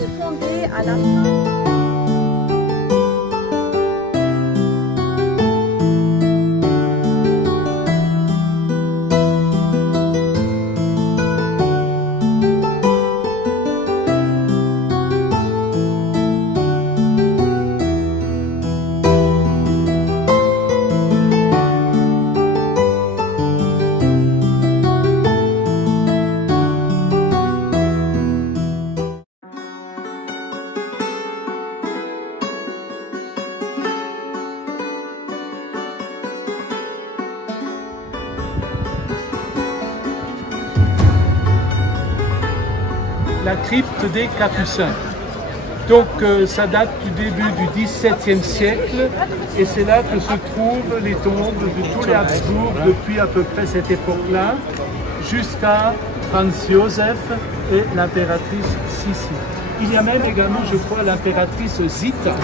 été fondée à la fin. La crypte des Capucins. Donc ça date du début du XVIIe siècle et c'est là que se trouvent les tombes de tous les Habsbourg depuis à peu près cette époque-là jusqu'à Franz Joseph et l'impératrice Sissi. Il y a même également, je crois, l'impératrice Zita.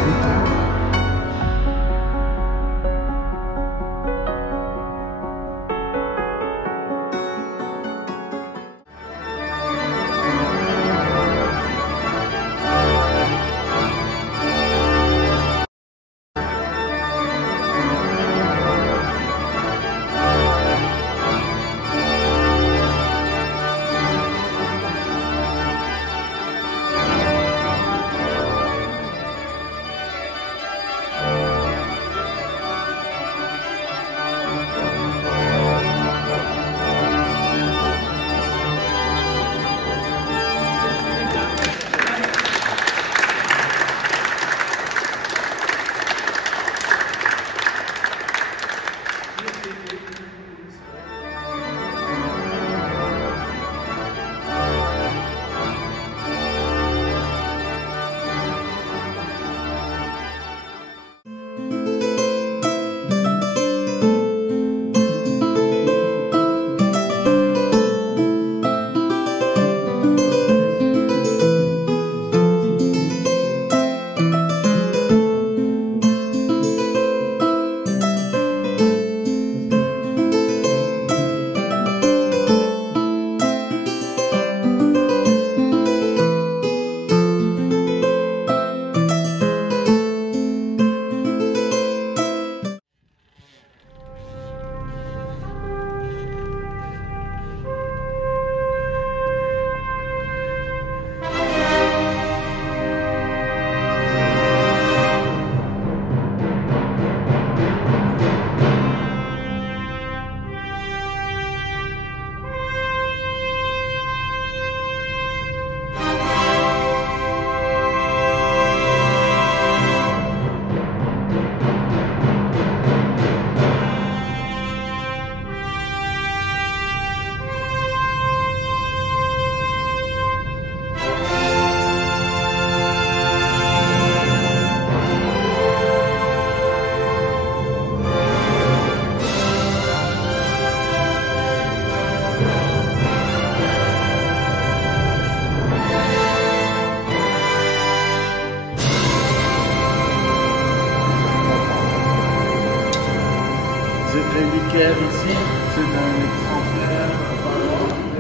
Ici, c'est un exemplaire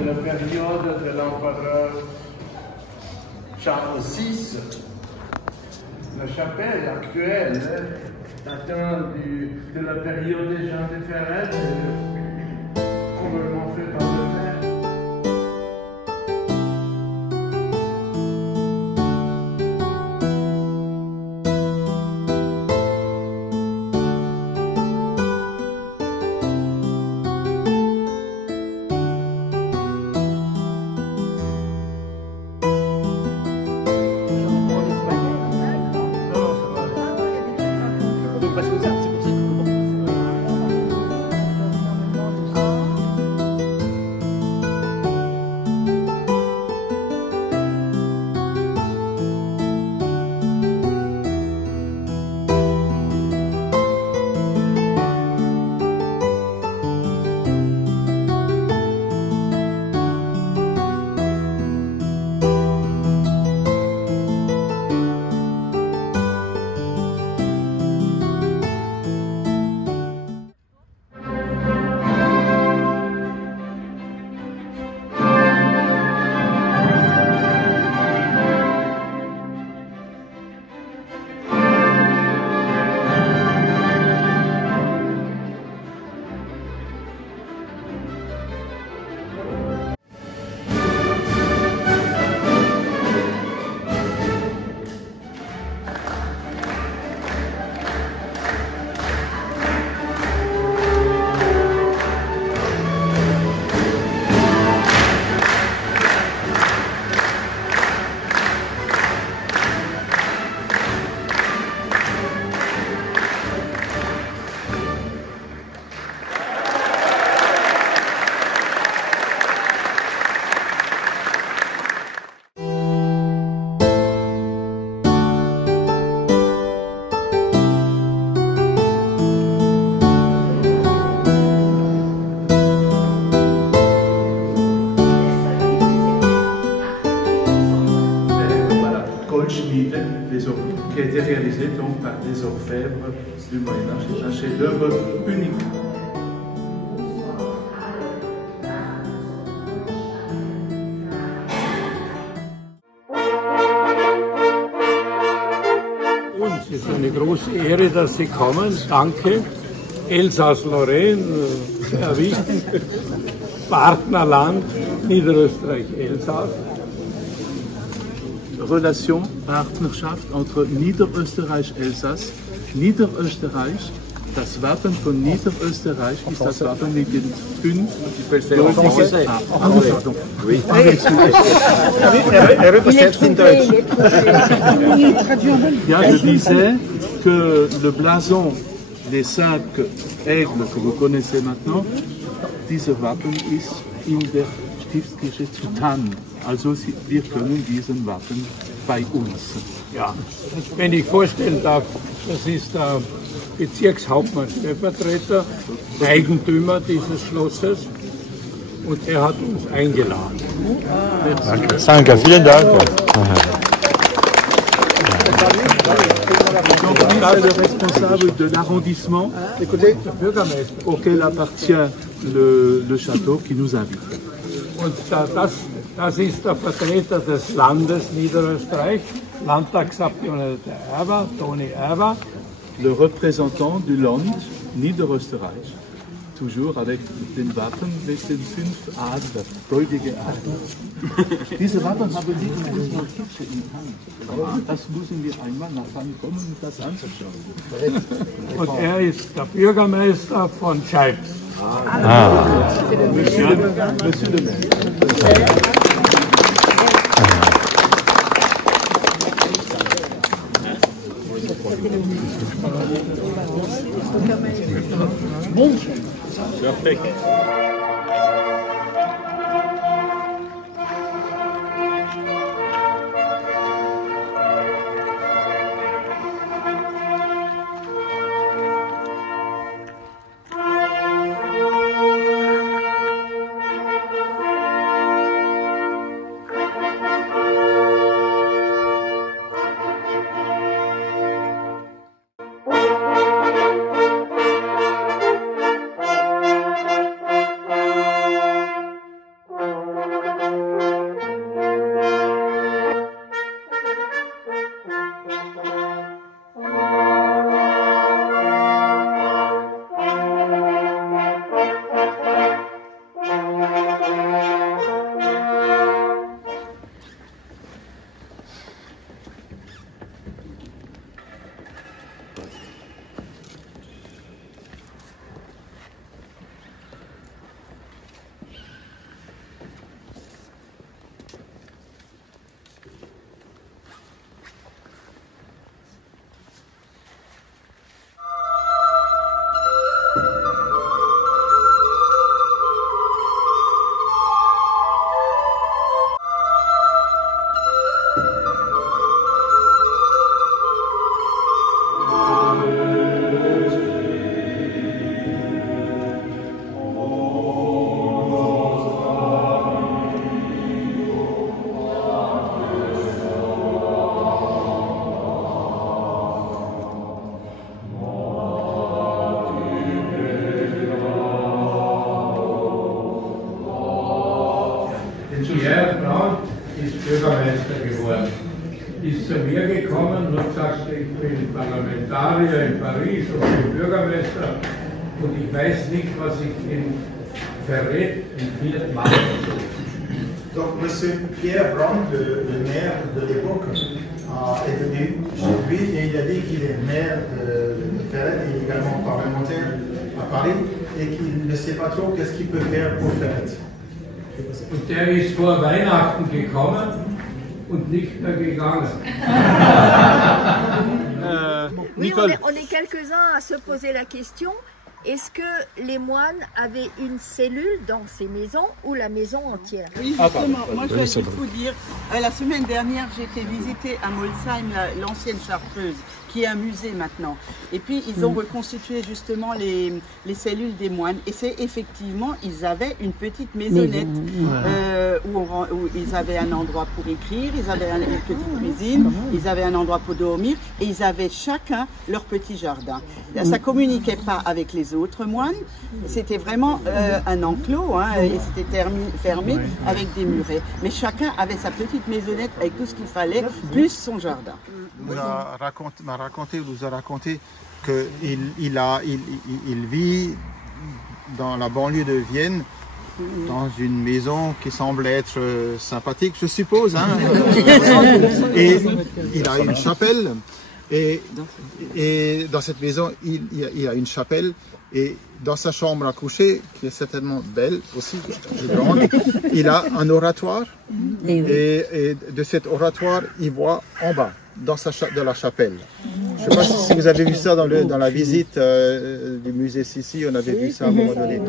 de la période de l'empereur Charles VI. La chapelle actuelle datant de la période des Jean de Ferrette, probablement fait par le père. réalisé donc par des orfèvres du Moyen-Âge. C'est un chef-d'œuvre unique. Es ist eine große Ehre, dass Sie kommen. Danke. Elsass-Lorraine, sehr wichtig. Partnerland Niederösterreich-Elsass. Relation, Partnerschaft entre Niederösterreich, Elsass, Niederösterreich. Das Wappen von Niederösterreich ist das Wappen mit den 5 deutlichen Ja, je disais que le blason des 5 aigles que vous connaissez maintenant, diese Wappen ist in der Stiftskirche zu Thann. Also wir können diesen Wappen bei uns. Ja, wenn ich vorstellen darf, das ist der Bezirkshauptmann, Stellvertreter, Eigentümer dieses Schlosses, und er hat uns eingeladen. Danke, danke, vielen Dank. Donc, c'est le responsable de l'arrondissement auquel appartient le château qui nous invite. Und das ist der Vertreter des Landes Niederösterreich, Landtagsabgeordneter Erber, Toni Erber. Le représentant du Land Niederösterreich, toujours avec den Wappen mit den 5 Adler, goldige Adler. Diese Wappen haben wir in unserer Kirche in Thann. Das müssen wir einmal nach Thann kommen, um das anzuschauen. Und er ist der Bürgermeister von Scheips. Monsieur le Maire. Perfekt. Bürgermeister geworden. Ist zu mir gekommen und sagte, ich bin Parlamentarier in Paris und bin Bürgermeister und ich weiß nicht, was ich in Ferret in Fiat machen soll. Donc M. Pierre Brand, le maire de l'époque, est venu chez lui et il a dit qu'il est maire de Ferret et également parlementaire à Paris et qu'il ne sait pas trop qu'est-ce qu'il peut faire pour Ferret. Und der ist vor Weihnachten gekommen und nicht mehr gegangen. Oui, on est quelques-uns à se poser la question est-ce que les moines avaient une cellule dans ces maisons ou la maison entière? Oui, justement, moi je vais vous dire, la semaine dernière j'ai été visiter à Molsheim l'ancienne Chartreuse, qui est un musée maintenant. Et puis ils ont reconstitué justement les cellules des moines. Et c'est effectivement, ils avaient une petite maisonnette où ils avaient un endroit pour écrire, ils avaient une petite cuisine, ils avaient un endroit pour dormir et ils avaient chacun leur petit jardin. Ça ne communiquait pas avec les autres moines, c'était vraiment un enclos, hein, et c'était fermé avec des murets. Mais chacun avait sa petite maisonnette avec tout ce qu'il fallait, plus son jardin. Nous a raconté qu'il vit dans la banlieue de Vienne, dans une maison qui semble être sympathique, je suppose. Hein. Et il a une chapelle. Et dans cette maison, il a une chapelle. Et dans sa chambre à coucher, qui est certainement belle aussi, grande, il a un oratoire. Et de cet oratoire, il voit en bas, de la chapelle. Je ne sais pas si vous avez vu ça dans la visite du musée Sissi, on avait vu ça à un moment donné.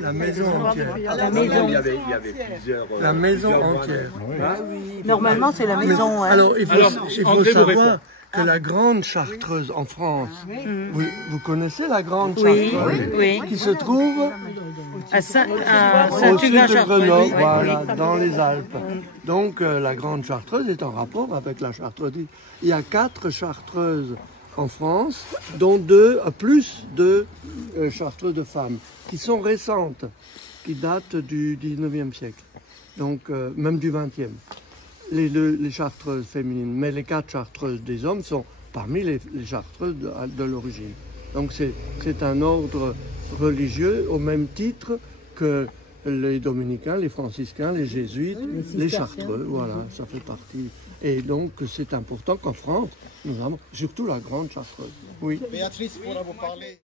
La maison entière. La maison entière. Ah oui. Normalement, c'est la maison. Hein. Alors, il faut savoir que la Grande Chartreuse en France, vous connaissez la Grande Chartreuse qui se trouve à au sud de Grenoble, voilà, dans les Alpes. Donc, la Grande Chartreuse est en rapport avec la Chartreuse. Il y a 4 Chartreuses en France, dont plus de chartreuses de femmes, qui sont récentes, qui datent du 19e siècle, donc même du 20e. Les chartreuses féminines, mais les 4 chartreuses des hommes sont parmi les chartreuses de l'origine. Donc c'est un ordre religieux au même titre que les dominicains, les franciscains, les jésuites, les chartreux, voilà, ça fait partie. Et donc c'est important qu'en France, nous avons surtout la Grande Chartreuse. Oui. Béatrice pourra vous parler.